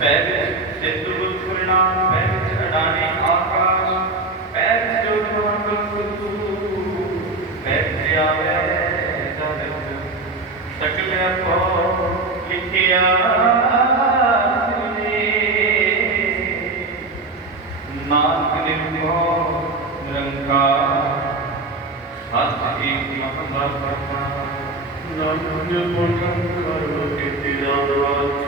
पहले चित्रगुल फूलना पहले अडाने आकाश पहले जो पहले आवे सकल को लिखिया नाथ निर्भो निरंकार हस्त एक नम निर्भो करो के तेरा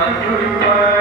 Thank you.